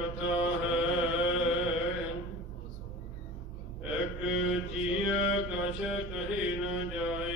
ਕਥਾ ਹੈ। ਇਕ ਜੀਅ ਕਛ ਕਹੀ ਨ ਜਾਏ।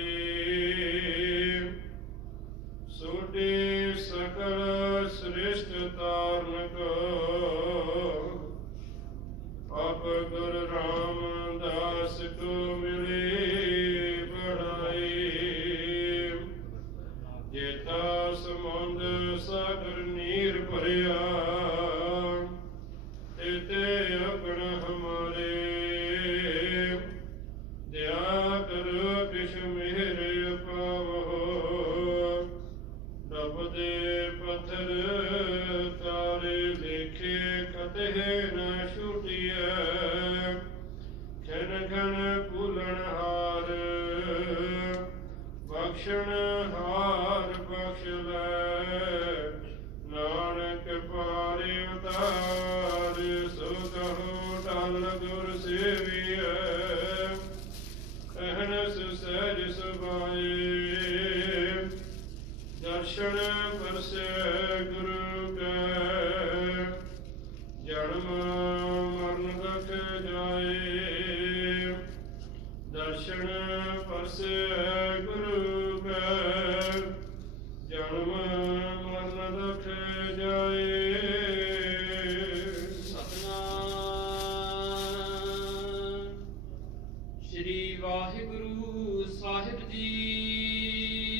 ਸਾਹਿਬ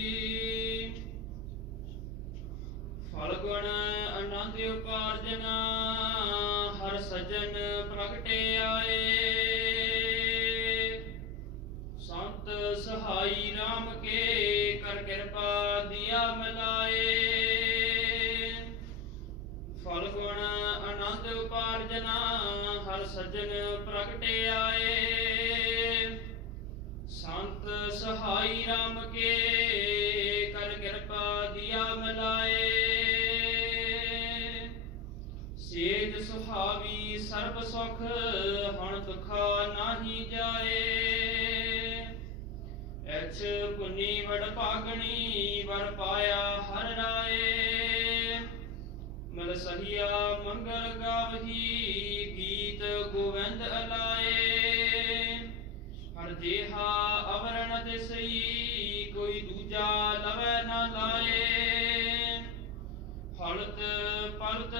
ਫਲਗੁਣ ਆਨੰਦ ਉਪਾਰਜਨਾ ਹਰ ਸਜਣ ਪ੍ਰਗਟੇ ਆਏ। ਸਹਾਈ RAM ਕੇ, ਕਰ ਕਿਰਪਾ ਦਿਆ ਮਲਾਏ। ਸੇਜ ਸੁਹਾਵੀ ਸਰਬ ਸੁਖ, ਹਣ ਦੁਖਾ ਨਾਹੀ ਜਾਏ। ਐਚ ਪੁਨੀ ਵਡ ਭਾਗਣੀ, ਵਰ ਪਾਇਆ ਹਰ ਰਾਏ। ਮਲ ਸਹੀਆ ਮੰਗਲ ਗਾਵਹੀ, ਗੀਤ ਗੋਵਿੰਦ ਅਲਾਏ। ਹਰ ਦੇਹਾ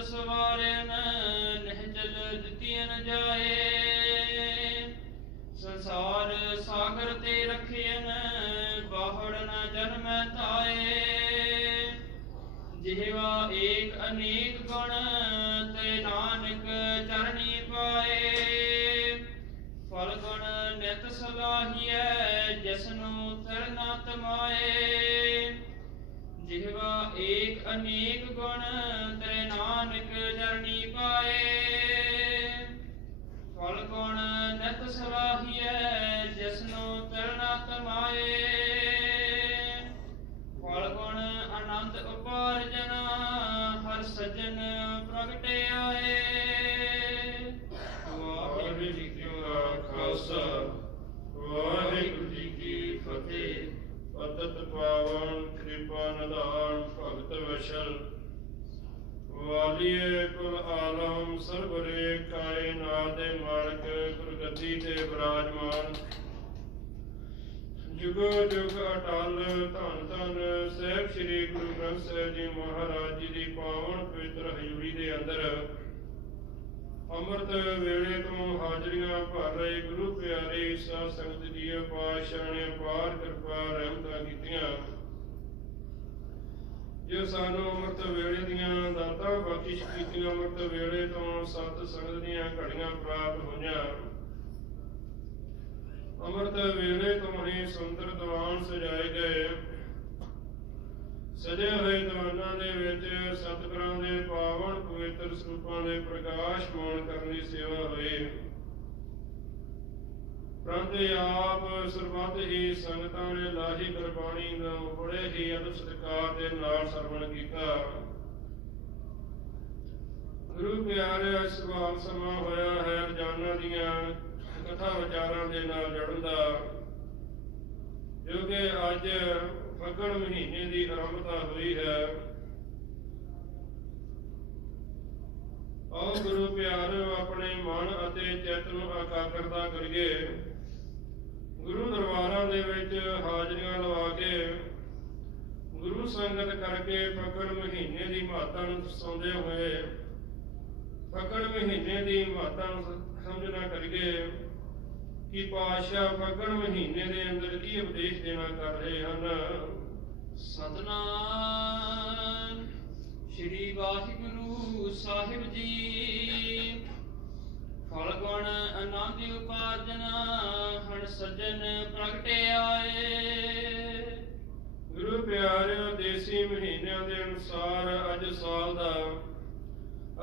ਪਲਤ ਨਹਿ ਜਲ ਦਿੱਤੀਨ ਜਾਏ। ਸੰਸਾਰ ਸਾਗਰ ਤੇ ਰਖਿਆਨ ਬਾਹੜ ਨ ਜਨਮ ਤਾਏ ਜਿਹਵਾ ਏਕ ਅਨੇਕ ਗੁਣ, ਤੇ ਨਾਨਕ ਚਰਣੀ ਪਾਏ। ਫਲ ਗੁਣ ਨਿਤ ਸਲਾਹੀਐ, ਜਿਸਨੂੰ ਤਰਨਾ ਤਮਾਏ। ਜਿਹਵਾ ਏਕ ਅਨੇਕ ਗੁਣ ਵਾਲੀਏ ਕੁਲ ਆਲਮ ਸਰਬਰੇ ਕਾਇਨਾਤ ਦੇ ਮਾਲਕ ਗੁਰਗੱਦੀ ਤੇ ਬਿਰਾਜਮਾਨ। ਜੁਗੋ ਜੁਗ ਅਟਲ ਧੰਨ ਧੰਨ ਸਹਿਬ ਸ੍ਰੀ ਗੁਰੂ ਗ੍ਰੰਥ ਸਾਹਿਬ ਜੀ ਮਹਾਰਾਜ ਜੀ ਦੀ ਪਾਵਨ ਪਵਿੱਤਰ ਹਜ਼ੂਰੀ ਦੇ ਅੰਦਰ ਅੰਮ੍ਰਿਤ ਵੇਲੇ ਤੋਂ ਹਾਜ਼ਰੀਆਂ ਭਰ ਰਹੇ ਗੁਰੂ ਪਿਆਰੇ ਸਾਧ ਸੰਗਤ ਜੀ ਪਾਤਸ਼ਾਹ ਨੇ ਅਪਾਰ ਕਿਰਪਾ ਰਹਿਮਤਾਂ ਕੀਤੀਆਂ। ਜੋ ਸਾਨੂੰ ਅੰਮ੍ਰਿਤ ਵੇਲੇ ਦੀਆਂ ਦਾਤਾਂ ਬਖਸ਼ਿਸ਼ ਕੀਤੀਆਂ ਅੰਮ੍ਰਿਤ ਵੇਲੇ ਤੋਂ ਸਤ ਸੰਗਤ ਦੀਆਂ ਘੜੀਆਂ ਪ੍ਰਾਪਤ ਹੋਈਆਂ। ਅੰਮ੍ਰਿਤ ਵੇਲੇ ਤੋਂ ਹੀ ਸੁੰਦਰ ਦੀਵਾਨ ਸਜਾਏ ਗਏ। ਸਜੇ ਹੋਏ ਦੀਵਾਨਾਂ ਦੇ ਵਿੱਚ ਸਤਿਗੁਰਾਂ ਦੇ ਪਾਵਨ ਪਵਿੱਤਰ ਸਰੂਪਾਂ ਦੇ ਪ੍ਰਕਾਸ਼ ਮਾਣ ਕਰਨ ਦੀ ਸੇਵਾ ਹੋਈ। ਪ੍ਰੰਤੇ ਆਪ ਸਰਬੱਤ ਹੀ ਸੰਗਤਾਂ ਨੇ ਲਾਹੀ ਗੁਰਬਾਣੀ ਨੂੰ ਬੜੇ ਹੀ ਅਦਬ ਸਤਿਕਾਰ ਦੇ ਨਾਲ ਸਰਵਣ ਕੀਤਾ। ਗੁਰੂ ਪਿਆਰੇ ਸਵਾਲ ਸਮਾਂ ਹੋਇਆ ਹੈ ਰਜਾਨਾਂ ਦੀਆਂ ਕਥਾ ਵਿਚਾਰਾਂ ਦੇ ਨਾਲ ਜੁੜਨ ਦਾ, ਜੋ ਕਿ ਅੱਜ ਫੱਗਣ ਮਹੀਨੇ ਦੀ ਆਰੰਭਤਾ ਹੋਈ ਹੈ। ਆਓ ਗੁਰੂ ਪਿਆਰਿਓ ਆਪਣੇ ਮਨ ਅਤੇ ਚਿੱਤ ਨੂੰ ਇਕਾਗਰਤਾ ਕਰੀਏ। ਗੁਰੂ ਦਰਬਾਰਾਂ ਦੇ ਵਿੱਚ ਹਾਜ਼ਰੀਆਂ ਲਵਾ ਕੇ, ਗੁਰੂ ਸੰਗਤ ਕਰਕੇ ਫੱਗਣ ਮਹੀਨੇ ਦੀ ਮਹੱਤਤਾ ਨੂੰ ਦਰਸਾਉਂਦੇ ਹੋਏ ਫੱਗਣ ਮਹੀਨੇ ਦੀ ਮਹੱਤਤਾ ਨੂੰ ਸਮਝਣਾ ਕਰੀਏ ਕਿ ਪਾਤਸ਼ਾਹ ਫੱਗਣ ਮਹੀਨੇ ਦੇ ਅੰਦਰ ਕੀ ਉਪਦੇਸ਼ ਦੇਣਾ ਕਰ ਰਹੇ ਹਨ। ਸਤਨਾਮ। ਸ੍ਰੀ ਵਾਹਿਗੁਰੂ ਸਾਹਿਬ ਜੀ। ਫਲ ਗੁਣ ਆਨੰਦ ਉਪਾਰਜਨਾ ਹਣ ਸੱਜਣ ਪ੍ਰਗਟੇ ਆਏ। ਗੁਰੂ ਪਿਆਰਿਓ ਦੇਸੀ ਮਹੀਨਿਆਂ ਦੇ ਅਨੁਸਾਰ ਅੱਜ ਸਾਲ ਦਾ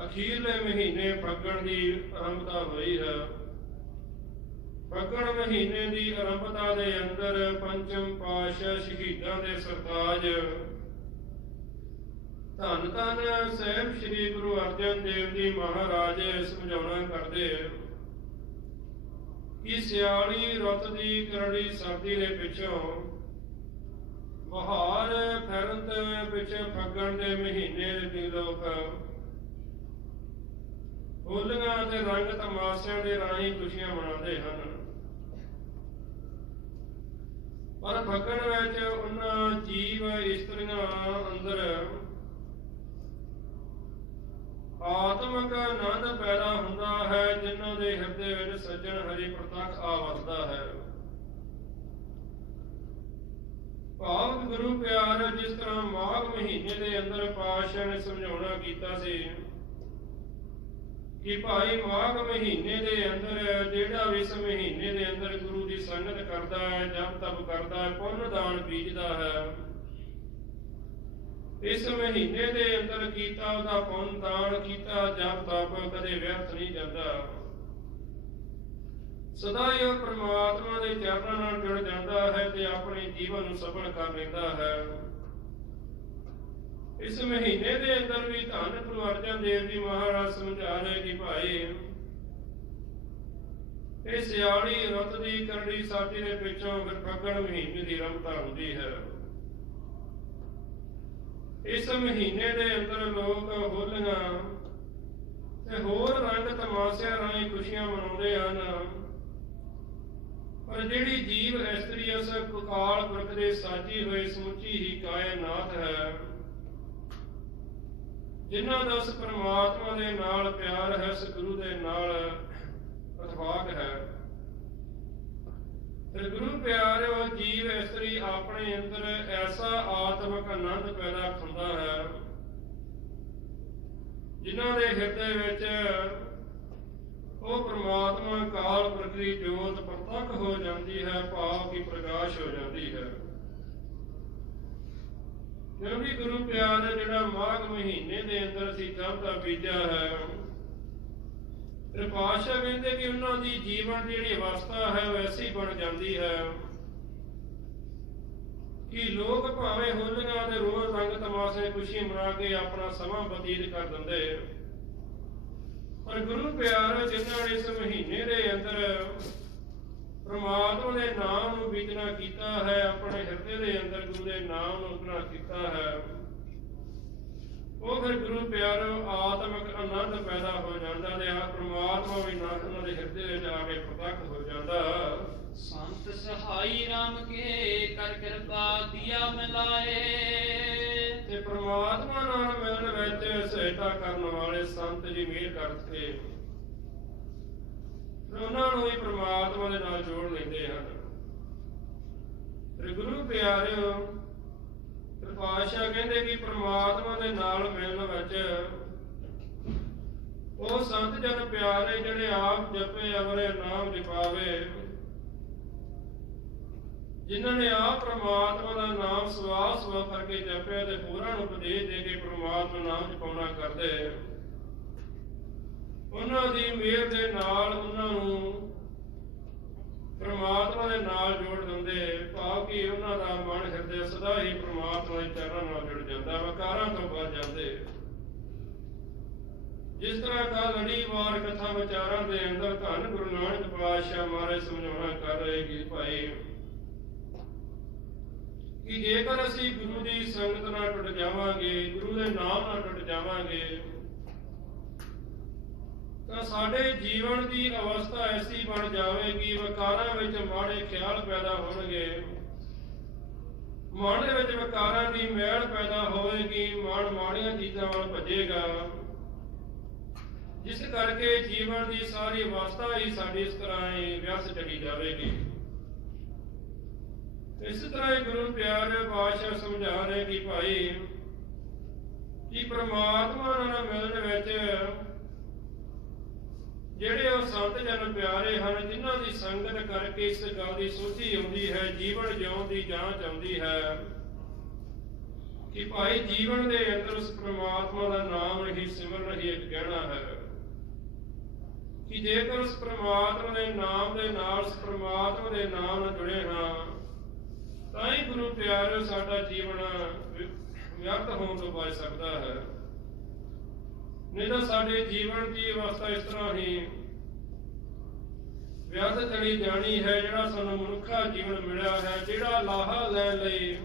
ਅਖੀਰਲੇ ਮਹੀਨੇ ਫੱਗਣ ਦੀ ਆਰੰਭਤਾ ਹੋਈ ਹੈ। ਫੱਗਣ ਮਹੀਨੇ ਦੀ ਆਰੰਭਤਾ ਦੇ ਅੰਦਰ ਪੰਚਮ ਪਾਤਸ਼ਾਹ ਸ਼ਹੀਦਾਂ ਦੇ ਸਰਤਾਜ ਧੰਨ ਧੰਨ ਸਾਹਿਬ ਸ੍ਰੀ ਗੁਰੂ ਅਰਜਨ ਦੇਵ ਜੀ ਮਹਾਰਾਜ ਸਮਝਾਉਣਾ ਕਰਦੇ ਕਿ ਸਿਆਲੀ ਰੁੱਤ ਦੀ ਕਰੜੀ ਸਰਦੀ ਦੇ ਪਿੱਛੋਂ ਬਹਾਰ ਫਿਰਨ ਦੇ ਫੱਗਣ ਦੇ ਮਹੀਨੇ ਦੇ ਲੋਕ ਹੋਲੀਆਂ ਤੇ ਰੰਗ ਤਮਾਸ਼ਿਆਂ ਦੇ ਰਾਹੀਂ ਖੁਸ਼ੀਆਂ ਮਨਾਉਂਦੇ ਹਨ। ਪਰ ਫੱਗਣ ਵਿੱਚ ਉਹਨਾਂ ਜੀਵ ਇਸਤਰੀਆਂ ਅੰਦਰ ਆਤਮਿਕ ਆਨੰਦ ਪੈਦਾ ਹੁੰਦਾ ਹੈ, ਜਿਨ੍ਹਾਂ ਦੇ ਹਿਰਦੇ ਵਿੱਚ ਸੱਜਣ ਹਰੀ ਪ੍ਰਤੱਖ ਆ ਹੈ। ਭਾਵ ਗੁਰੂ ਪਿਆਰ ਜਿਸ ਤਰ੍ਹਾਂ ਮਾਘ ਮਹੀਨੇ ਦੇ ਅੰਦਰ ਪਾਤਸ਼ਾਹ ਨੇ ਸਮਝਾਉਣਾ ਕੀਤਾ ਸੀ ਕਿ ਭਾਈ ਮਾਘ ਮਹੀਨੇ ਦੇ ਅੰਦਰ ਜਿਹੜਾ ਵੀ ਇਸ ਮਹੀਨੇ ਦੇ ਅੰਦਰ ਗੁਰੂ ਦੀ ਸੰਗਤ ਕਰਦਾ ਹੈ, ਜਪ ਤਪ ਕਰਦਾ ਹੈ, ਪੁੰਨ ਦਾਨ ਬੀਜਦਾ ਹੈ। ਇਸ ਮਹੀਨੇ ਦੇ ਅੰਦਰ ਕੀਤਾ, ਉਹਦਾ ਪੁੰਨ ਦਾਨ ਕੀਤਾ, ਜਪ ਤਪ ਕਦੇ ਵਿਅਰਥ ਨਹੀਂ ਜਾਂਦਾ। ਸਦਾ ਹੀ ਉਹ ਪ੍ਰਮਾਤਮਾ ਦੇ ਚਰਨਾਂ ਨਾਲ ਜੁੜ ਜਾਂਦਾ ਹੈ ਤੇ ਆਪਣੇ ਜੀਵਨ ਨੂੰ ਸਫਲ ਕਰ ਲੈਂਦਾ ਹੈ। ਇਸ ਮਹੀਨੇ ਦੇ ਅੰਦਰ ਵੀ ਧੰਨ ਗੁਰੂ ਅਰਜਨ ਦੇਵ ਜੀ ਮਹਾਰਾਜ ਸਮਝਾ ਰਹੇ ਕਿ ਭਾਈ, ਇਹ ਸਿਆਲੀ ਰੁੱਤ ਦੀ ਕਰੜੀ ਸਾਡੀ ਦੇ ਪਿੱਛੋਂ ਫਿਰ ਫੱਗਣ ਮਹੀਨੇ ਦੀ ਰਮਤਾ ਹੁੰਦੀ ਹੈ। ਇਸ ਮਹੀਨੇ ਦੇ ਅੰਦਰ ਲੋਕ ਹੋਲੀਆਂ ਤੇ ਹੋਰ ਰੰਗ ਤਮਾਸ਼ਿਆਂ ਰਾਹੀਂ ਖੁਸ਼ੀਆਂ ਮਨਾਉਂਦੇ ਹਨ। ਪਰ ਜਿਹੜੀ ਜੀਵ ਇਸਤਰੀ ਉਸ ਕਾਲ ਪੁਰਖ ਦੇ ਸਾਜੀ ਹੋਏ ਸਮੁੱਚੀ ਹੀ ਕਾਇਨਾਤ ਹੈ। ਜਿਨ੍ਹਾਂ ਦਾ ਉਸ ਪਰਮਾਤਮਾ ਦੇ ਨਾਲ ਪਿਆਰ ਹੈ ਉਸ ਦੇ ਨਾਲ ਅਥਵਾਕ ਹੈ। ਤੇ ਗੁਰੂ ਪਿਆਰਿਓ, ਜੀਵ ਇਸਤਰੀ ਆਪਣੇ ਅੰਦਰ ਐਸਾ ਆਤਮਿਕ ਆਨੰਦ ਪੈਦਾ ਹੁੰਦਾ ਹੈ, ਜਿਨ੍ਹਾਂ ਦੇ ਹਿਰਦੇ ਵਿੱਚ ਉਹ ਪ੍ਰਮਾਤਮਾ ਕਾਲ ਪ੍ਰਤੀ ਜੋਤ ਪ੍ਰਤੱਖ ਹੋ ਜਾਂਦੀ ਹੈ, ਭਾਵ ਕੀ ਪ੍ਰਕਾਸ਼ ਹੋ ਜਾਂਦੀ ਹੈ। ਕਿਉਂਕਿ ਗੁਰੂ ਪਿਆਰ ਜਿਹੜਾ ਮਾਘ ਮਹੀਨੇ ਦੇ ਅੰਦਰ ਅਸੀਂ ਜਪ ਬੀਜਿਆ ਹੈ ਤੇ ਕਹਿੰਦੇ ਕਿ ਉਹਨਾਂ ਦੀ ਜੀਵਨ ਜਿਹੜੀ ਅਵਸਥਾ ਹੈ, ਉਹ ਐਸੀ ਬਣ ਜਾਂਦੀ ਹੈ ਕਿ ਲੋਕ ਭਾਵੇਂ ਹੋਲੀਆਂ ਦੇ ਰੋਜ਼ ਰੰਗ ਤਮਾਸ਼ੇ ਖੁਸ਼ੀ ਮਨਾ ਕੇ ਆਪਣਾ ਸਮਾਂ ਬਤੀਤ ਕਰ ਦਿੰਦੇ। ਪਰ ਗੁਰੂ ਪਿਆਰ ਜਿਨ੍ਹਾਂ ਨੇ ਇਸ ਮਹੀਨੇ ਦੇ ਅੰਦਰ ਪ੍ਰਮਾਤਮਾ ਦੇ ਨਾਮ ਨੂੰ ਬੀਜਣਾ ਕੀਤਾ ਹੈ, ਆਪਣੇ ਹਿਰਦੇ ਦੇ ਅੰਦਰ ਗੁਰੂ ਦੇ ਨਾਮ ਨੂੰ ਉਪਨਾ ਕੀਤਾ ਹੈ। ਉਹ ਫਿਰ ਗੁਰੂ ਪਿਆਰੋ ਆਤਮਿਕ ਆਨੰਦ ਪੈਦਾ ਹੋ ਜਾਂਦਾ ਤੇ ਆ ਪ੍ਰਮਾਤਮਾ ਵੀ ਨਾ ਉਹਨਾਂ ਦੇ ਹਿਰਦੇ ਵਿੱਚ ਆ ਕੇ ਪ੍ਰਤੱਖ ਹੋ ਜਾਂਦਾ। ਸੰਤ ਸਹਾਈ ਰਾਮ ਕੇ ਕਰ ਕਿਰਪਾ ਦਿਆ ਮਿਲਾਏ। ਤੇ ਪ੍ਰਮਾਤਮਾ ਨਾਲ ਮਿਲਣ ਵਿੱਚ ਸਹਾਇਤਾ ਕਰਨ ਵਾਲੇ ਸੰਤ ਜੀ ਮਿਹਰ ਫਿਰ ਉਹਨਾਂ ਨੂੰ ਵੀ ਪ੍ਰਮਾਤਮਾ ਦੇ ਨਾਲ ਜੋੜ ਲੈਂਦੇ ਹਨ। ਤੇ ਗੁਰੂ ਪਿਆਰਿਓ ਤੇ ਕਹਿੰਦੇ ਕਿ ਪ੍ਰਮਾਤਮਾ ਦੇ ਨਾਲ ਮਿਲਣ ਵਿੱਚ ਉਹ ਸੰਤ ਜਨ ਪਿਆਰੇ ਜਿਹੜੇ ਆਪ ਜਪੇ ਅਵਰੇ ਨਾਮ ਜਪਾਵੇ। ਜਿਨ੍ਹਾਂ ਨੇ ਆ ਪ੍ਰਮਾਤਮਾ ਦਾ ਨਾਮ ਸਵਾਸ ਵਾ ਕਰਕੇ ਜਪਿਆ ਤੇ ਹੋਰਾਂ ਨੂੰ ਉਪਦੇਸ਼ ਦੇ ਕੇ ਪ੍ਰਮਾਤਮਾ ਨਾਮ ਜਪਾਉਣਾ ਕਰਦੇ। ਉਹਨਾਂ ਦੀ ਮਿਹਰ ਦੇ ਨਾਲ ਉਹਨਾਂ ਨੂੰ ਪ੍ਰਮਾਤਮਾ ਦੇ ਨਾਲ ਜੋੜ ਦਿੰਦੇ। ਭਾਵ ਕਿ ਉਹਨਾਂ ਦਾ ਸਦਾ ਹੀ ਪ੍ਰਮਾਤਮਾ ਦੇ ਚਰਨਾਂ ਨਾਲ ਜੁੜ ਜਾਂਦਾ, ਵਕਾਰਾਂ ਤੋਂ ਬਚ ਜਾਂਦੇ। ਜਿਸ ਤਰ੍ਹਾਂ ਕਾ ਲੜੀਵਾਰ ਕਥਾ ਵਿਚਾਰਾਂ ਦੇ ਅੰਦਰ ਧੰਨ ਗੁਰੂ ਨਾਨਕ ਪਾਤਸ਼ਾਹ ਮਹਾਰਾਜ ਸਮਝਾਉਣਾ ਕਰ ਰਹੇ ਕਿ ਭਾਈ, ਕਿ ਜੇਕਰ ਅਸੀਂ ਗੁਰੂ ਦੀ ਸੰਗਤ ਨਾਲ ਟੁੱਟ ਜਾਵਾਂਗੇ, ਗੁਰੂ ਦੇ ਨਾਮ ਨਾਲ ਟੁੱਟ ਜਾਵਾਂਗੇ, ਤਾਂ ਸਾਡੇ ਜੀਵਨ ਦੀ ਅਵਸਥਾ ਐਸੀ ਬਣ ਜਾਵੇਗੀ, ਵਕਾਰਾਂ ਵਿੱਚ ਮਾੜੇ ਖਿਆਲ ਪੈਦਾ ਹੋਣਗੇ। ਮਨ ਦੇ ਵਿੱਚ ਵਕਾਰਾਂ ਦੀ ਮੈਲ ਪੈਦਾ ਹੋਵੇਗੀ ਮਨ ਮਾੜੀਆਂ ਚੀਜ਼ਾਂ ਵੱਲ ਭੱਜੇਗਾ। ਜਿਸ ਕਰਕੇ ਜੀਵਨ ਦੀ ਸਾਰੀ ਅਵਸਥਾ ਹੀ ਸਾਡੀ ਇਸ ਤਰ੍ਹਾਂ ਹੀ ਵਿਅਸਤ ਚਲੀ ਜਾਵੇਗੀ। ਇਸ ਤਰ੍ਹਾਂ ਹੀ ਗੁਰੂ ਪਿਆਰੇ ਬਾਦਸ਼ਾਹ ਸਮਝਾ ਰਹੇ ਕਿ ਭਾਈ, ਕਿ ਪ੍ਰਮਾਤਮਾ ਨਾਲ ਮਿਲਣ ਵਿੱਚ ਜਿਹੜੇ ਉਹ ਸੰਤ ਜਨ ਪਿਆਰੇ ਹਨ, ਜਿਨ੍ਹਾਂ ਦੀ ਸੰਗਤ ਕਰਕੇ ਇਸ ਗੱਲ ਦੀ ਸੋਝੀ ਆਉਂਦੀ ਹੈ, ਜੀਵਨ ਜਿਉਣ ਦੀ ਜਾਂਚ ਆਉਂਦੀ ਹੈ। ਕਿ ਭਾਈ ਜੀਵਨ ਦੇ ਅੰਦਰ ਉਸ ਪ੍ਰਮਾਤਮਾ ਦਾ ਨਾਮ ਹੀ ਸਿਮਰਨ ਹੀ ਇੱਕ ਕਹਿਣਾ ਹੈ। ਕਿ ਜੇਕਰ ਉਸ ਪ੍ਰਮਾਤਮਾ ਦੇ ਨਾਮ ਦੇ ਨਾਲ, ਉਸ ਪ੍ਰਮਾਤਮਾ ਦੇ ਨਾਮ ਨਾਲ ਜੁੜੇ ਹਾਂ, ਤਾਂ ਹੀ ਗੁਰੂ ਪਿਆਰੇ ਸਾਡਾ ਜੀਵਨ ਵਿਅਰਥ ਹੋਣ ਤੋਂ ਬਚ ਸਕਦਾ ਹੈ। ਨਹੀਂ ਤਾਂ ਸਾਡੇ ਜੀਵਨ ਦੀ ਅਵਸਥਾ ਇਸ ਤਰ੍ਹਾਂ ਹੀ ਵਿਅਰਥ ਚਲੀ ਜਾਣੀ ਹੈ ਜਿਹੜਾ ਸਾਨੂੰ ਮਨੁੱਖਾ ਜੀਵਨ ਮਿਲਿਆ ਹੈ ਜਿਹੜਾ ਲਾਹਾ ਲੈਣ ਲਈ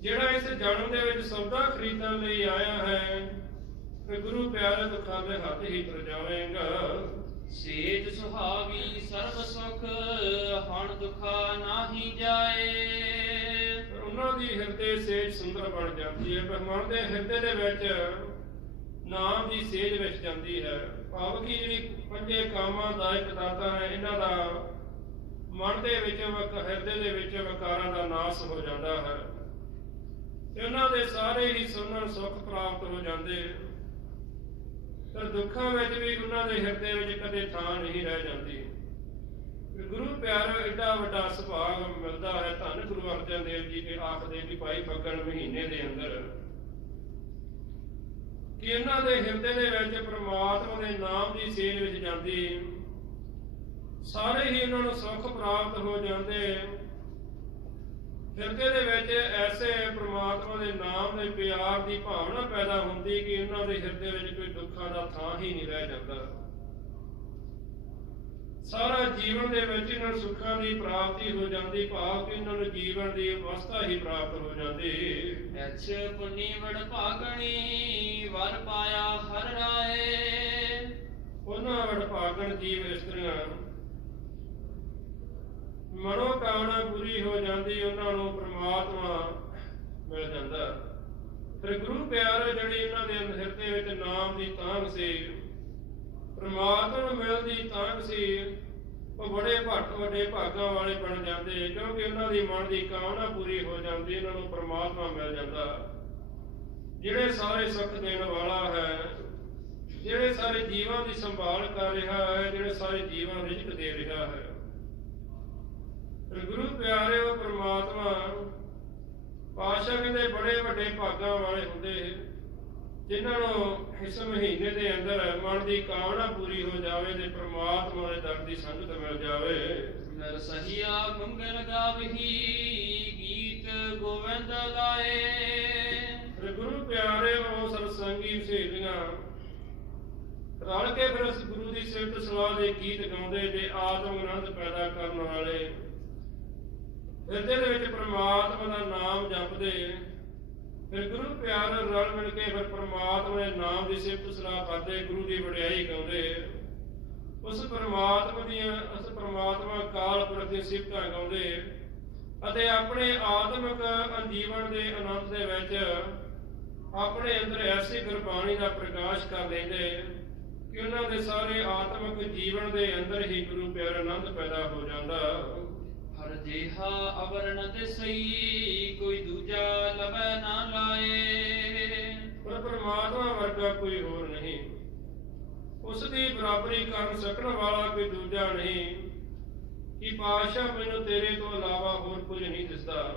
ਜਿਹੜਾ ਇਸ ਜਨਮ ਦੇ ਵਿੱਚ ਸੌਦਾ ਖਰੀਦਣ ਲਈ ਆਇਆ ਹੈ ਤੇ ਗੁਰੂ ਪਿਆਰੇ ਖਾਲੇ ਹੱਥ ਹੀ ਤੁਰ ਜਾਵੇਗਾ। ਸੇਜ ਸੁਹਾਵੀ ਸਰਬ ਸੁਖ ਹਣ ਦੁਖਾ ਨਾਹੀ ਜਾਏ। ਉਹਨਾਂ ਦੀ ਹਿਰਦੇ ਸੇਜ ਸੁੰਦਰ ਬਣ ਜਾਂਦੀ ਹੈ ਮਨ ਦੇ ਹਿਰਦੇ ਦੇ ਵਿੱਚ ਨਾਮ ਦੀ ਸੇਜ ਵਿੱਚ ਜਾਂਦੀ ਹੈ। ਭਾਵ ਕਿ ਜਿਹੜੀ ਪੰਜੇ ਕਾਮਾਂ ਦਾ ਇੱਕ ਦਾਤਾ ਹੈ, ਇਹਨਾਂ ਦਾ ਮਨ ਦੇ ਵਿੱਚ ਹਿਰਦੇ ਦੇ ਵਿੱਚ ਵਿਕਾਰਾਂ ਦਾ ਨਾਸ ਹੋ ਜਾਂਦਾ ਹੈ। ਤੇ ਦੇ ਸਾਰੇ ਹੀ ਸੁਣਨ ਸੁਖ ਪ੍ਰਾਪਤ ਹੋ ਜਾਂਦੇ। ਪਰ ਦੁੱਖਾਂ ਵਿੱਚ ਵੀ ਉਹਨਾਂ ਦੇ ਹਿਰਦੇ ਵਿੱਚ ਕਦੇ ਥਾਂ ਨਹੀਂ ਰਹਿ ਜਾਂਦੀ। ਗੁਰੂ ਪਿਆਰ ਏਡਾ ਵੱਡਾ ਸੁਭਾਗ ਮਿਲਦਾ ਹੈ, ਧੰਨ ਗੁਰੂ ਅਰਜਨ ਦੇਵ ਜੀ ਦੇ ਆਖਦੇ ਕਿ ਭਾਈ ਫੱਗਣ ਮਹੀਨੇ ਦੇ ਅੰਦਰ ਕਿ ਇਹਨਾਂ ਦੇ ਹਿਰਦੇ ਦੇ ਵਿੱਚ ਪ੍ਰਮਾਤਮਾ ਦੇ ਨਾਮ ਦੀ ਸੇਜ ਵਿੱਚ ਜਾਂਦੀ। ਸਾਰੇ ਹੀ ਇਹਨਾਂ ਨੂੰ ਸੁੱਖ ਪ੍ਰਾਪਤ ਹੋ ਜਾਂਦੇ। ਹਿਰਦੇ ਦੇ ਵਿੱਚ ਐਸੇ ਪ੍ਰਮਾਤਮਾ ਦੇ ਨਾਮ ਦੇ ਪਿਆਰ ਦੀ ਭਾਵਨਾ ਪੈਦਾ ਹੁੰਦੀ ਕਿ ਇਹਨਾਂ ਦੇ ਹਿਰਦੇ ਵਿੱਚ ਕੋਈ ਦੁੱਖਾਂ ਦਾ ਥਾਂ ਹੀ ਨਹੀਂ ਰਹਿ ਜਾਂਦਾ। ਸਾਰਾ ਜੀਵਨ ਦੇ ਵਿੱਚ ਇਹਨਾਂ ਨੂੰ ਸੁੱਖਾਂ ਦੀ ਪ੍ਰਾਪਤੀ ਹੋ ਜਾਂਦੀ ਭਾਵ ਕਿ ਇਹਨਾਂ ਨੂੰ ਜੀਵਨ ਦੀ ਅਵਸਥਾ ਹੀ ਪ੍ਰਾਪਤ ਹੋ ਜਾਂਦੀ। ਐਛ ਪੁੰਨੀ ਵਡ ਭਾਗਣੀ ਵਰ ਪਾਇਆ ਹਰ ਰਾਏ। ਉਹਨਾਂ ਵਡ ਭਾਗਣ ਜੀਵ ਇਸਤਰੀਆਂ ਮਨੋ ਕਾਮਨਾ ਪੂਰੀ ਹੋ ਜਾਂਦੀ ਉਹਨਾਂ ਨੂੰ ਪ੍ਰਮਾਤਮਾ ਮਿਲ ਜਾਂਦਾ। ਫਿਰ ਗੁਰੂ ਪਿਆਰ ਜਿਹੜੀ ਇਹਨਾਂ ਦੇ ਹਿਰਦੇ ਵਿੱਚ ਨਾਮ ਦੀ ਤਾਂਘ ਸੀ ਪਰਮਾਤਮਾ ਨੂੰ ਮਿਲਦੀ ਤਾਂਘ ਸੀ ਉਹ ਬੜੇ ਭੱਟ ਵੱਡੇ ਭਾਗਾਂ ਵਾਲੇ ਬਣ ਜਾਂਦੇ, ਕਿਉਂਕਿ ਉਹਨਾਂ ਦੀ ਮਨ ਦੀ ਕਾਮਨਾ ਪੂਰੀ ਹੋ ਜਾਂਦੀ ਇਹਨਾਂ ਨੂੰ ਪ੍ਰਮਾਤਮਾ ਮਿਲ ਜਾਂਦਾ। ਜਿਹੜੇ ਸਾਰੇ ਸੁੱਖ ਦੇਣ ਵਾਲਾ ਹੈ, ਜਿਹੜੇ ਸਾਰੇ ਜੀਵਾਂ ਦੀ ਸੰਭਾਲ ਕਰ ਰਿਹਾ ਹੈ, ਜਿਹੜੇ ਸਾਰੇ ਜੀਵਾਂ ਨੂੰ ਰਿਜ਼ਕ ਦੇ ਰਿਹਾ ਹੈ। ਗੁਰੂ ਪਿਆਰੇ, ਉਹ ਪ੍ਰਮਾਤਮਾ ਪਾਸ਼ਾ ਕਹਿੰਦੇ ਬੜੇ ਵੱਡੇ ਭਾਗਾਂ ਵਾਲੇ ਹੁੰਦੇ। ਜਿਨ੍ਹਾਂ ਨੂੰ ਇਸ ਮਹੀਨੇ ਦੇ ਅੰਦਰ ਮਨ ਦੀ ਕਾਮਨਾ ਪੂਰੀ ਹੋ ਜਾਵੇ ਤੇ ਪ੍ਰਮਾਤਮਾ ਦੇ ਦਰ ਦੀ ਸੰਗਤ ਮਿਲ ਜਾਵੇ। ਨਰ ਸਹੀਆ ਮੰਗਲ ਗਾਵਹੀ ਗੀਤ ਗੋਵਿੰਦ ਗਾਏ। ਗੁਰੂ ਪਿਆਰੇ ਉਹ ਸਤਸੰਗੀ ਸਹੇਲੀਆਂ ਰਲ ਕੇ ਫਿਰ ਉਸ ਗੁਰੂ ਦੀ ਸਿਫਤ ਸਲਾਹ ਦੇ ਗੀਤ ਗਾਉਂਦੇ ਤੇ ਆਤਮ ਆਨੰਦ ਪੈਦਾ ਕਰਨ ਵਾਲੇ। ਹਿਰਦੇ ਦੇ ਵਿੱਚ ਪ੍ਰਮਾਤਮਾ ਦਾ ਨਾਮ ਜਪਦੇ। ਫਿਰ ਗੁਰੂ ਪਿਆਰ ਰਲ ਮਿਲ ਕੇ ਫਿਰ ਪ੍ਰਮਾਤਮਾ ਦੇ ਨਾਮ ਦੀ ਸਿਫਤ ਸਲਾਹ ਕਰਦੇ ਗੁਰੂ ਦੀ ਵਡਿਆਈ ਗਾਉਂਦੇ ਉਸ ਪ੍ਰਮਾਤਮਾ ਦੀਆਂ, ਉਸ ਪ੍ਰਮਾਤਮਾ ਕਾਲ ਪੁਰਖ ਦੀਆਂ ਸਿਫਤਾਂ ਗਾਉਂਦੇ ਅਤੇ ਆਪਣੇ ਆਤਮਿਕ ਜੀਵਨ ਦੇ ਆਨੰਦ ਦੇ ਵਿੱਚ ਆਪਣੇ ਅੰਦਰ ਐਸੀ ਗੁਰਬਾਣੀ ਦਾ ਪ੍ਰਕਾਸ਼ ਕਰ ਲੈਂਦੇ ਕਿ ਉਹਨਾਂ ਦੇ ਸਾਰੇ ਆਤਮਿਕ ਜੀਵਨ ਦੇ ਅੰਦਰ ਹੀ ਗੁਰੂ ਪਿਆਰਾ ਆਨੰਦ ਪੈਦਾ ਹੋ ਜਾਂਦਾ। ਹਰ ਅਵਰਣ ਤੇ ਸਈ ਕੋਈ ਦੂਜਾ ਲਵੈ ਨਾ ਲਾਏ। ਪਰ ਪਰਮਾਤਮਾ ਵਰਗਾ ਕੋਈ ਹੋਰ ਨਹੀਂ। ਉਸ ਦੀ ਬਰਾਬਰੀ ਕਰਨ ਸਕਣ ਵਾਲਾ ਕੋਈ ਦੂਜਾ ਨਹੀਂ। ਕਿ ਪਾਤਸ਼ਾਹ ਮੈਨੂੰ ਤੇਰੇ ਤੋਂ ਇਲਾਵਾ ਹੋਰ ਕੁਝ ਨਹੀਂ ਦਿਸਦਾ।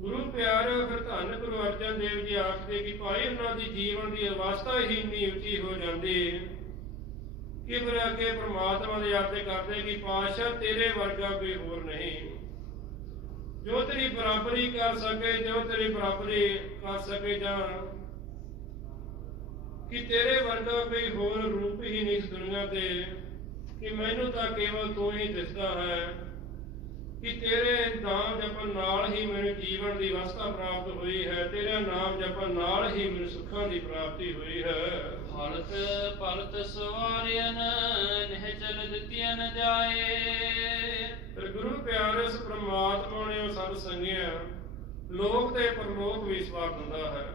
ਗੁਰੂ ਪਿਆਰਿਓ ਫਿਰ ਧੰਨ ਗੁਰੂ ਅਰਜਨ ਦੇਵ ਜੀ ਆਖਦੇ ਕਿ ਭਾਈ, ਉਹਨਾਂ ਦੀ ਜੀਵਨ ਦੀ ਅਵਸਥਾ ਹੀ ਇੰਨੀ ਉੱਚੀ ਹੋ ਜਾਂਦੀ। ਕਿ ਫਿਰ ਅੱਗੇ ਪ੍ਰਮਾਤਮਾ ਦੇ ਆਤੇ ਕਰਦੇ ਕਿ ਪਾਤਸ਼ਾਹ ਤੇਰੇ ਵਰਗਾ ਕੋਈ ਹੋਰ ਨਹੀਂ। ਜੋ ਤੇਰੀ ਬਰਾਬਰੀ ਕਰ ਸਕੇ, ਜੋ ਤੇਰੀ ਬਰਾਬਰੀ ਕਰ ਸਕੇ ਜਾਂ ਕਿ ਤੇਰੇ ਵਰਗਾ ਕੋਈ ਹੋਰ ਰੂਪ ਹੀ ਨਹੀਂ ਇਸ ਦੁਨੀਆ ਤੇ, ਕਿ ਮੈਨੂੰ ਤਾਂ ਕੇਵਲ ਤੂੰ ਹੀ ਦਿਸਦਾ ਹੈ, ਕਿ ਤੇਰੇ ਨਾਮ ਜਪਣ ਨਾਲ ਹੀ ਮੈਨੂੰ ਜੀਵਨ ਦੀ ਅਵਸਥਾ ਪ੍ਰਾਪਤ ਹੋਈ ਹੈ, ਤੇਰਾ ਨਾਮ ਜਪਨ ਨਾਲ ਹੀ ਮੈਨੂੰ ਸੁੱਖਾਂ ਦੀ ਪ੍ਰਾਪਤੀ ਹੋਈ ਹੈ। ਹਲਤ ਪਲਤ ਸਵਾਰਿਆਨ ਨਹਿ ਚਲ ਦਿੱਤੀਨ ਜਾਏ। ਫਿਰ ਗੁਰੂ ਪਿਆਰੇ ਇਸ ਪ੍ਰਮਾਤਮਾ ਨੇ ਉਹ ਸਤ ਸੰਗਿਆ। ਲੋਕ ਤੇ ਪਰਲੋਕ ਵੀ ਦਿੰਦਾ ਹੈ।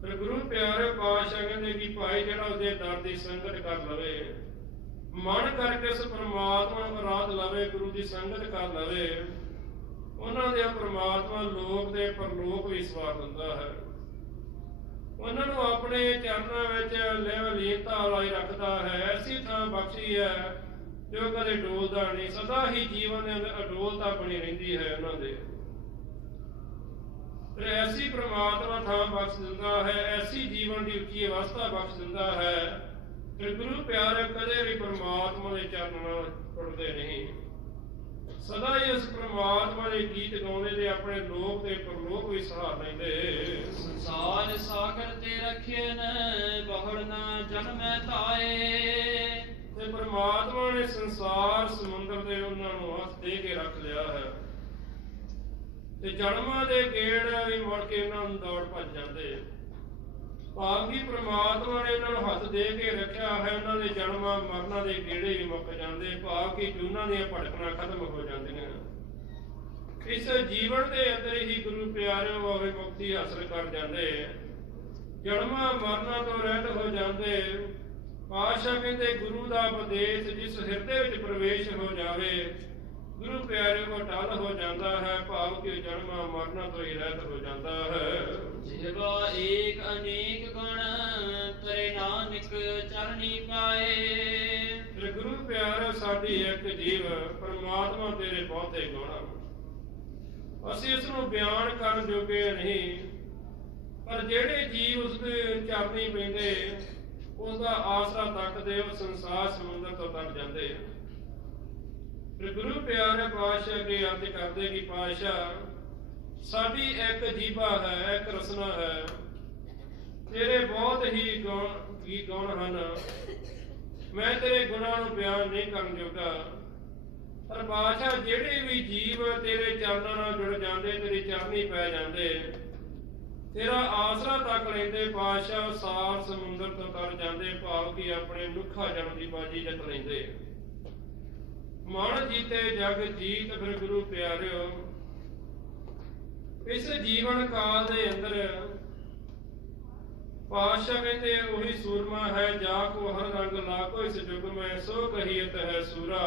ਫਿਰ ਗੁਰੂ ਪਿਆਰੇ ਪਾਤਸ਼ਾਹ ਕਹਿੰਦੇ ਕਿ ਭਾਈ ਜਿਹੜਾ ਉਹਦੇ ਦਰ ਦੀ ਸੰਗਤ ਕਰ ਲਵੇ, ਮਨ ਕਰਕੇ ਉਸ ਪ੍ਰਮਾਤਮਾ ਨੂੰ ਅਰਾਧ ਲਵੇ, ਗੁਰੂ ਦੀ ਸੰਗਤ ਕਰ ਲਵੇ, ਉਹਨਾਂ ਦੇ ਪ੍ਰਮਾਤਮਾ ਲੋਕ ਦੇ ਪਰਲੋਕ ਵੀ ਸਵਾਰ ਦਿੰਦਾ ਹੈ। ਉਹਨਾਂ ਨੂੰ ਆਪਣੇ ਚਰਨਾਂ ਵਿੱਚ ਲੈ ਲੀਨਤਾ ਲਾਈ ਰੱਖਦਾ ਹੈ, ਐਸੀ ਥਾਂ ਬਖਸ਼ੀ ਹੈ ਜੋ ਕਦੇ ਡੋਲਦਾ ਨਹੀਂ, ਸਦਾ ਹੀ ਜੀਵਨ ਦੇ ਅੰਦਰ ਅਡੋਲਤਾ ਬਣੀ ਰਹਿੰਦੀ ਹੈ ਉਹਨਾਂ ਦੇ। ਫਿਰ ਐਸੀ ਪ੍ਰਮਾਤਮਾ ਥਾਂ ਬਖਸ਼ ਦਿੰਦਾ ਹੈ, ਐਸੀ ਜੀਵਨ ਦੀ ਉੱਚੀ ਅਵਸਥਾ ਬਖਸ਼ ਦਿੰਦਾ ਹੈ ਤੇ ਗੁਰੂ ਪਿਆਰੇ ਕਦੇ ਵੀ ਪ੍ਰਮਾਤਮਾ ਦੇ ਚਰਨਾਂ ਟੁੱਟਦੇ ਨਹੀਂ। ਸਦਾ ਹੀ ਉਸ ਪ੍ਰਮਾਤਮਾ ਦੇ ਗੀਤ ਗਾਉਂਦੇ ਤੇ ਆਪਣੇ ਲੋਕ ਤੇ ਪਰਲੋਕ ਵੀ ਸਹਾਰ ਲੈਂਦੇ। ਸੰਸਾਰ ਸਾਗਰ ਤੇ ਰਖਿਆਨ ਬਹੁੜ ਨਾ ਜਨਮੈ ਤਾਏ ਤੇ ਪ੍ਰਮਾਤਮਾ ਨੇ ਸੰਸਾਰ ਸਮੁੰਦਰ ਦੇ ਉਹਨਾਂ ਨੂੰ ਹੱਥ ਦੇ ਕੇ ਰੱਖ ਲਿਆ ਹੈ। ਤੇ ਜਨਮਾਂ ਦੇ ਗੇੜ ਵੀ ਮੁੜ ਕੇ ਉਹਨਾਂ ਨੂੰ ਦੌੜ ਭੱਜ ਜਾਂਦੇ। ਭਾਵ ਕਿ ਪ੍ਰਮਾਤਮਾ ਨੇ ਉਹਨਾਂ ਨੂੰ ਹੱਥ ਦੇ ਕੇ ਰੱਖਿਆ ਹੈ, ਉਹਨਾਂ ਦੇ ਜਨਮਾਂ ਮਰਨਾਂ ਦੇ ਗੇੜੇ ਵੀ ਮੁੱਕ ਜਾਂਦੇ, ਭਾਵ ਜੂਨਾਂ ਦੀਆਂ ਭਟਕਣਾ ਖਤਮ ਹੋ ਜਾਂਦੀਆਂ। ਇਸ ਜੀਵਨ ਦੇ ਅੰਦਰ ਹੀ ਗੁਰੂ ਪਿਆਰੇ ਹੋਵੇ ਮੁਕਤੀ ਹਾਸਲ ਕਰ ਜਾਂਦੇ। ਜਨਮਾਂ ਮਰਨਾਂ ਤੋਂ ਰਹਿਤ ਹੋ ਜਾਂਦੇ। ਪਾਤਸ਼ਾਹ ਕਹਿੰਦੇ ਗੁਰੂ ਦਾ ਉਪਦੇਸ਼ ਜਿਸ ਹਿਰਦੇ ਵਿੱਚ ਪ੍ਰਵੇਸ਼ ਹੋ ਜਾਵੇ, ਗੁਰੂ ਪਿਆਰੇ ਕੋ ਟਲ ਹੋ ਜਾਂਦਾ ਹੈ, ਭਾਵ ਕਿ ਜਨਮਾਂ ਮਰਨਾਂ ਤੋਂ ਹੀ ਰਹਿਤ ਹੋ ਜਾਂਦਾ ਹੈ। ਜਿਵਾ ਏਕ ਅਨੇਕ ਗੁਣ, ਤਰੇ ਨਾਨਕ ਚਰਣੀ ਪਾਏ। ਫਿਰ ਗੁਰੂ ਪਿਆਰੇ ਸਾਡੀ ਇੱਕ ਜੀਵ, ਪਰਮਾਤਮਾ ਤੇਰੇ ਬਹੁਤੇ ਗੁਣ। ਅਸੀਂ ਇਸ ਨੂੰ ਬਿਆਨ ਕਰਨ ਜੋਗੇ ਨਹੀਂ, ਪਰ ਜਿਹੜੇ ਜੀਵ ਉਸ ਦੇ ਚਰਨੀ ਪੈਂਦੇ, ਉਸ ਦਾ ਆਸਰਾ ਤੱਕਦੇ ਉਹ ਸੰਸਾਰ ਸਮੁੰਦਰ ਤੋਂ ਤਰ ਜਾਂਦੇ ਆ। ਗੁਰੂ ਪਿਆਰੇ ਪਾਤਸ਼ਾਹ ਅੱਗੇ ਅਰਜ਼ ਕਰਦੇ ਕਿ ਪਾਤਸ਼ਾਹ ਸਾਡੀ ਇੱਕ ਜੀਵਾ ਹੈ, ਇੱਕ ਰਸਨਾ ਹੈ। ਤੇਰੇ ਬਹੁਤ ਹੀ ਗੁਣ ਕੀ ਗੁਣ ਹਨ। ਮੈਂ ਤੇਰੇ ਗੁਣਾਂ ਨੂੰ ਬਿਆਨ ਨਹੀਂ ਕਰਨ ਜੋਗਾ। ਪਰ ਬਾਦਸ਼ਾਹ ਜਿਹੜੇ ਵੀ ਜੀਵ ਤੇਰੇ ਚਰਨਾਂ ਨਾਲ ਜੁੜ ਜਾਂਦੇ, ਤੇਰੀ ਚਰਨੀ ਪੈ ਜਾਂਦੇ। ਤੇਰਾ ਆਸਰਾ ਤੱਕ ਲੈਂਦੇ, ਬਾਦਸ਼ਾਹ ਸਾਰ ਸਮੁੰਦਰ ਤੋਂ ਤਰ ਜਾਂਦੇ, ਭਾਵ ਕਿ ਆਪਣੇ ਮੁੱਖਾ ਜਨਮ ਦੀ ਬਾਜੀ ਜਿੱਤ ਲੈਂਦੇ। ਮਨ ਜੀਤੇ ਜਗ ਜੀਤ ਫਿਰ ਗੁਰੂ ਪਿਆਰਿਓ ਇਸ ਜੀਵਨ ਕਾਲ ਦੇ ਅੰਦਰ ਪਾਤਸ਼ਾਹ ਕਹਿੰਦੇ ਉਹੀ ਸੂਰਮਾ ਹੈ, ਜਾ ਕੋ ਹਰ ਰੰਗ ਲਾਕੋ ਇਸ ਜੁਗ ਮੈਂ, ਸੋ ਕਹੀਤ ਹੈ ਸੂਰਾ।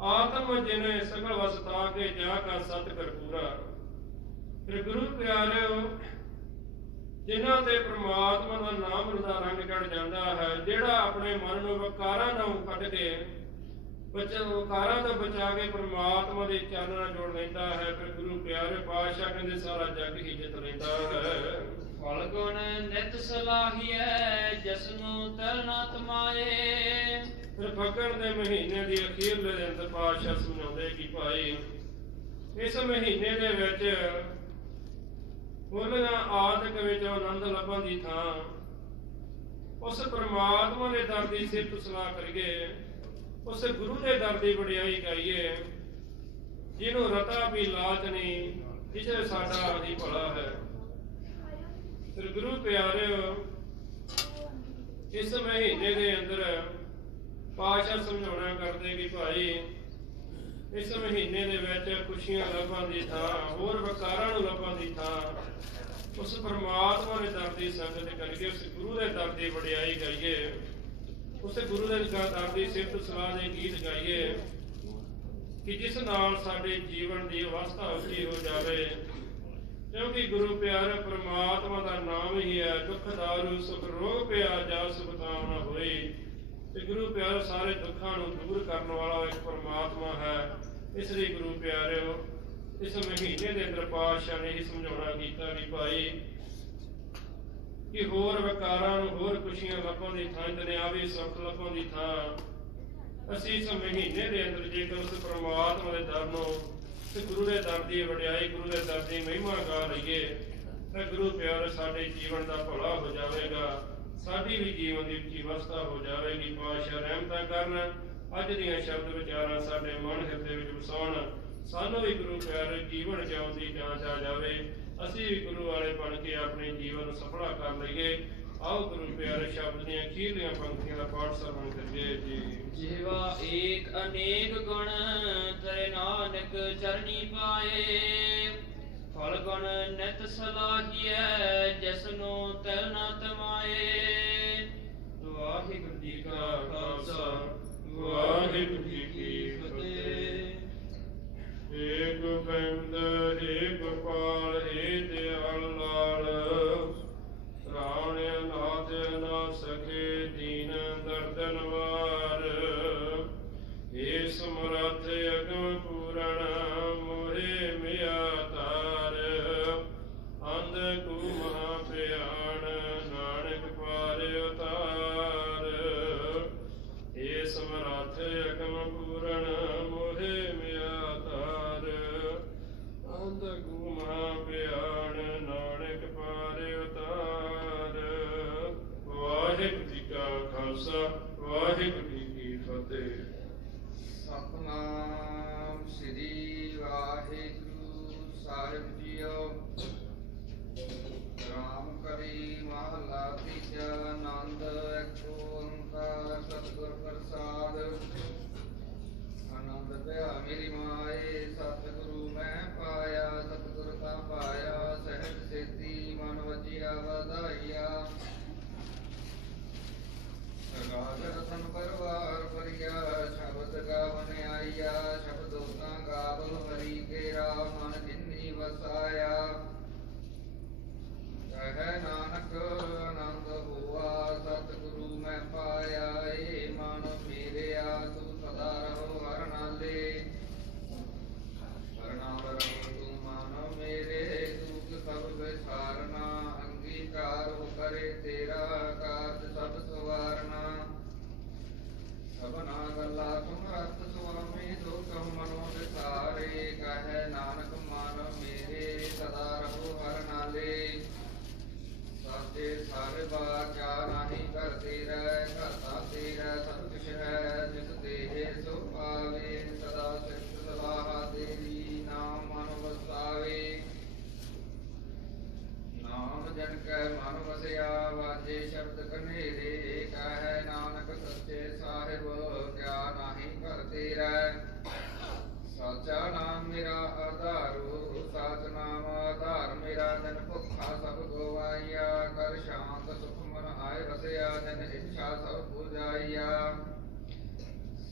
ਆਤਮ ਜਿਨੇ ਸਗਲ ਵਸਤਾ ਕੇ ਜਾ ਕਾ ਸਤ ਕਰ ਫਿਰ ਗੁਰੂ ਪਿਆਰਿਓ, ਜਿਨ੍ਹਾਂ ਤੇ ਪ੍ਰਮਾਤਮਾ ਦਾ ਨਾਮ ਦਾ ਰੰਗ ਚੜ ਜਾਂਦਾ ਹੈ, ਜਿਹੜਾ ਆਪਣੇ ਮਨ ਨੂੰ ਵਿਕਾਰਾਂ ਨੂੰ ਕੱਢ ਕੇ ਬੱਚਾ ਵਿਕਾਰਾਂ ਤੋਂ ਬਚਾ ਕੇ ਪ੍ਰਮਾਤਮਾ ਦੇ ਚਰਨ ਨਾਲ ਜੋੜ ਲੈਂਦਾ ਹੈ ਫਿਰ ਗੁਰੂ ਪਿਆਰੇ ਪਾਤਸ਼ਾਹ ਕਹਿੰਦੇ ਸਾਰਾ ਜੱਗ ਹੀ ਜਿੱਤ ਲੈਂਦਾ ਹੈ। ਫਲ ਗੁਣ ਨਿਤ ਸਲਾਹੀਐ ਜਸ ਨੂੰ ਤਰਨਾ ਤਮਾਏ। ਫਿਰ ਫੱਗਣ ਦੇ ਮਹੀਨੇ ਦੀ ਅਖੀਰਲੇ ਦੇ ਅੰਦਰ ਪਾਤਸ਼ਾਹ ਸੁਣਾਉਂਦੇ ਕਿ ਭਾਈ ਇਸ ਮਹੀਨੇ ਦੇ ਵਿੱਚ ਉਹਨਾਂ ਆਦਿਕ ਵਿੱਚ ਆਨੰਦ ਲੱਭਣ ਦੀ ਥਾਂ ਉਸ ਪ੍ਰਮਾਤਮਾ ਦੇ ਦਰ ਦੀ ਸਿਫਤ ਸਲਾਹ ਕਰੀਏ। ਉਸ ਗੁਰੂ ਦੇ ਦਰ ਦੀ ਵਡਿਆਈ ਗਾਈਏ ਜਿਹਨੂੰ ਰਤਾ ਵੀ ਲਾਜ ਨਹੀਂ ਜਿਸੇ ਸਾਡਾ ਹੀ ਭਲਾ ਹੈ। ਫਿਰ ਗੁਰੂ ਪਿਆਰਿਓ, ਇਸ ਮਹੀਨੇ ਦੇ ਅੰਦਰ ਪਾਸ਼ਾ ਸਮਝਾਉਣਾ ਕਰਦੇ ਕਿ ਭਾਈ, ਇਸ ਮਹੀਨੇ ਦੇ ਵਿੱਚ ਖੁਸ਼ੀਆਂ ਲੱਭਣ ਦੀ ਥਾਂ, ਹੋਰ ਵਕਾਰਾਂ ਨੂੰ ਲੱਭਣ ਦੀ ਥਾਂ, ਉਸ ਪਰਮਾਤਮਾ ਦੇ ਦਰ ਦੀ ਸੰਗਤ ਕਰੀਏ ਉਸ ਗੁਰੂ ਦੇ ਦਰ ਦੀ ਵਡਿਆਈ ਗਾਈਏ ਉਸ ਗੁਰੂ ਦੇ ਦਰ ਦੀ ਸਿਫਤ ਸਲਾਹ ਦੇ ਗੀਤ ਗਾਈਏ ਕਿ ਜਿਸ ਨਾਲ ਸਾਡੇ ਜੀਵਨ ਦੀ ਅਵਸਥਾ ਉੱਚੀ ਹੋ ਜਾਵੇ, ਕਿਉਂਕਿ ਗੁਰੂ ਪਿਆਰੇ ਪ੍ਰਮਾਤਮਾ ਦਾ ਨਾਮ ਹੀ ਹੈ, ਦੁੱਖ ਦਾਰੂ ਸੁਖ ਰੋਗ ਪਿਆ ਜਾ ਸੁਖ ਨਾ ਹੋਈ ਤੇ ਗੁਰੂ ਪਿਆਰੇ ਸਾਰੇ ਦੁੱਖਾਂ ਨੂੰ ਦੂਰ ਕਰਨ ਵਾਲਾ ਇੱਕ ਪਰਮਾਤਮਾ ਹੈ। ਇਸ ਲਈ ਗੁਰੂ ਪਿਆਰਿਓ, ਇਸ ਮਹੀਨੇ ਦੇ ਅੰਦਰ ਪਾਤਸ਼ਾਹ ਨੇ ਇਹ ਸਮਝਾਉਣਾ ਕੀਤਾ ਵੀ ਭਾਈ ਕਿ ਹੋਰ ਵਿਕਾਰਾਂ ਨੂੰ ਹੋਰ ਖੁਸ਼ੀਆਂ ਲੱਭਣ ਦੀ ਥਾਂ ਦੁਨਿਆਵੀ ਸੁੱਖ ਲੱਭਣ ਦੀ ਥਾਂ। ਅਸੀਂ ਇਸ ਮਹੀਨੇ ਦੇ ਅੰਦਰ ਜੇਕਰ ਉਸ ਪਰਮਾਤਮਾ ਦੇ ਦਰ ਨੂੰ ਤੇ ਗੁਰੂ ਦੇ ਦਰ ਦੀ ਵਡਿਆਈ, ਗੁਰੂ ਦੇ ਦਰ ਦੀ ਮਹਿਮਾ ਗਾ ਲਈਏ, ਤਾਂ ਗੁਰੂ ਪਿਆਰ ਸਾਡੇ ਜੀਵਨ ਦਾ ਭਲਾ ਹੋ ਜਾਵੇਗਾ। ਸਾਡੀ ਵੀ ਜੀਵਨ ਦੀ ਉੱਚੀ ਅਵਸਥਾ ਹੋ ਜਾਵੇਗੀ। ਪਾਤਸ਼ਾਹ ਰਹਿਮਤਾਂ ਕਰਨ। ਅੱਜ ਦੀਆਂ ਸ਼ਬਦ ਵਿਚਾਰਾਂ ਸਾਡੇ ਮਨ ਹਿਰਦੇ ਵਿੱਚ ਵਸਾਉਣ। ਸਾਨੂੰ ਵੀ ਗੁਰੂ ਪਿਆਰ ਜੀਵਨ ਜਿਉਣ ਦੀ ਜਾਂਚ ਆ ਜਾਵੇ। ਅਸੀਂ ਵੀ ਗੁਰੂ ਵਾਲੇ ਬਣ ਕੇ ਆਪਣੇ ਜੀਵਨ ਨੂੰ ਸਫਲਾ ਕਰ ਲਈਏ। ਆਓ ਗੁਰੂ ਪਿਆਰੇ ਸ਼ਬਦ ਦੀਆਂ ਅਖੀਰਲੀਆਂ ਪੰਕਤੀਆਂ ਦਾ ਪਾਠ ਸਰਵਣ ਕਰੀਏ ਜੀ। ਜਿਵਾ ਏਕ ਅਨੇਕ ਗੁਣ ਤਰੇ ਨਾਨਕ ਚਰਨੀ ਪਾਏ। ਫਲ ਗੁਣ ਨਿਤ ਸਲਾਹੀਐ ਜਿਸਨੂੰ ਤਿਲ ਨਾ ਤਮਾਏ। ਵਾਹਿਗੁਰੂ ਜੀ ਕਾ ਖਾਲਸਾ ਵਾਹਿਗੁਰੂ ਜੀ ਕੀ ਫਤਿਹ। ਏਕ ਬਿੰਦ ਏਕ ਪਾਲ ਏ ਦਿਆਲ ਲਾਲ। ਰਾਣ ਨਾਥ ਨਾ ਸਕੇ ਦੀਨ ਦਰਦਨ ਏ ਸਮਰਥ ਅਗਮ ਪੂਰਣ ਮੋਹੇ ਮਿਆ ਤਾਰ ਅੰਧ ਕੂ ਜਨ ਕੈ ਮਨ ਵਸਿਆ, ਵਾਜੇ ਸ਼ਬਦ ਕਨੇਰੇ ਕਹੈ ਨਾਨਕ ਸੱਚੇ ਸਾਹਿਬ, ਕਿਆ ਨਾਹੀ ਕਰਤੇ ਰਹਿ। ਸਾਚਾ ਨਾਮ ਮੇਰਾ ਆਧਾਰੋ, ਸਾਚ ਨਾਮ ਆਧਾਰ ਮੇਰਾ, ਜਨ ਭੁੱਖਾ ਸਭ ਗਵਾਈਆ। ਕਰ ਸ਼ਾਂਤ ਸੁਖ ਮਨ ਆਏ ਵਸਿਆ, ਜਨ ਇੱਛਾ ਸਭ ਪੁਜਾਈਆ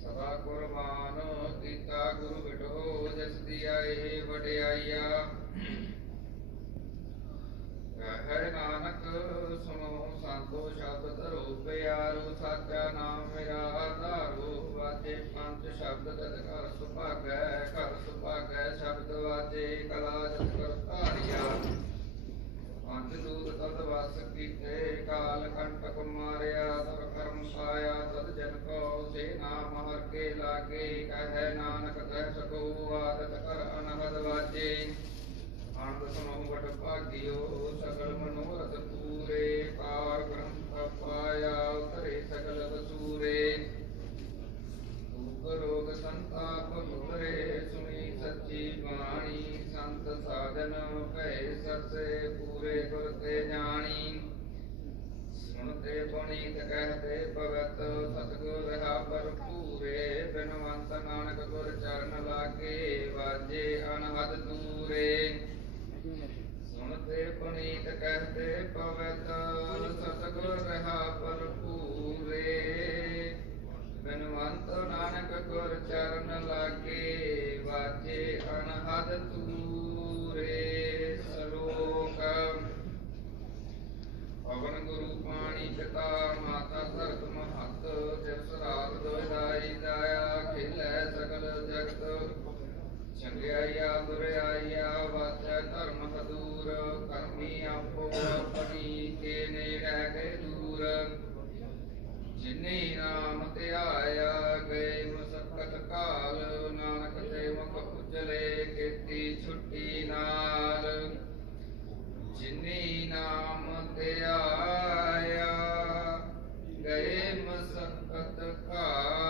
ਸਦਾ ਕੁਰਬਾਨ ਕੀਤਾ ਗੁਰੂ ਬਿਟੋ ਜਿਸ ਦੀ ਆਏ ਵਡਿਆਈਆ। ਕਹਿ ਨਾਨਕ ਸੁਣੋ ਸੰਤੋ ਸ਼ਬਦ ਧਰੋ ਸਾਚਾ ਨਾਮ ਮੇਰਾ ਆਧਾਰੋ ਵਾਜੇ ਪੰਜ ਸ਼ਬਦ ਤਦ ਘਰ ਸੁਭਾਗੈ ਘਰ ਸੁਭਾਗੈ ਸ਼ਬਦ ਵਾਜੇ ਕਲਾ ਜਤ ਕਰ ਧਾਰਿਆ ਪੰਜ ਦੂਤ ਤਦ ਵਸ ਕੀਤੇ ਕਾਲ ਕੰਟਕ ਮਾਰਿਆ ਤਰ ਕਰਮ ਪਾਇਆ ਤਦ ਜਨ ਕੋ ਸੇ ਨਾਮ ਹਰ ਕੇ ਲਾਗੇ ਕਹਿ ਨਾਨਕ ਕਹਿ ਸਕੋ ਆਦਤ ਕਰ ਅਨਹਦ ਵਾਜੇ ਆਨੰਦ ਸਮੂਹ ਵਟ ਭਾਗਿਓ, ਸਗਲ ਮਨੋਰਥ ਪੂਰੇ, ਪਾਰ ਬ੍ਰਹਮ ਪਾਇਆ ਉਤਰੇ ਸਗਲ ਵਸੂਰੇ। ਦੁਖ ਰੋਗ ਸੰਤਾਪ ਮੁਕਰੇ, ਸੁਣੀ ਸੱਚੀ ਬਾਣੀ, ਸੰਤ ਸਾਧਨ ਭੈ ਸਰਸੇ ਪੂਰੇ ਗੁਰ ਤੇ ਪੁਨੀਤ ਕਹਤੇ ਭਗਤ, ਸਤਗੁਰ ਰਹਾ ਭਰਪੂਰੇ, ਬਿਨਵੰਤ ਨਾਨਕ ਗੁਰ ਚਰਨ ਲਾਗੇ, ਵਾਜੇ ਅਨਹਦ ਦੂਰੇ। ਸੁਣਤੇ ਪੁਨੀਤ ਕਹਤੇ ਪਵਤ, ਸਤਗੁਰ ਰਹਾ ਭਰਪੂਰੇ। ਬਿਨਵੰਤ ਨਾਨਕ ਗੁਰ ਚਰਨ ਲਾਗੇ ਵਾਜੇ ਅਨਹਦ ਤੂਰੇ ਸਲੋਕ, ਪਵਨ ਗੁਰੂ ਪਾਣੀ ਪਿਤਾ, ਮਾਤਾ ਧਰਤ ਮਹਤ ਤਿਰਸ ਰਾਤ ਦੋਇਦਾਈ ਚੰਗਿਆਈਆ ਬੁਰਿਆਈਆ ਵਾਸੈ ਧਰਮ ਹਦੂਰ, ਕਰਮੀ ਆਪੋ ਆਪਣੀ ਦੂਰ। ਜਿਨੇ ਨਾਮ ਤੇ ਆਇਆ ਗਏ ਮੁਸਕਤ ਕਾਲ, ਨਾਨਕ ਤੇ ਮੁਖ ਕੀਤੀ ਛੁੱਟੀ ਨਾਲ। ਜਿਨੇ ਨਾਮ ਤੇ ਗਏ ਮੁਸਕਤ ਕਾਲ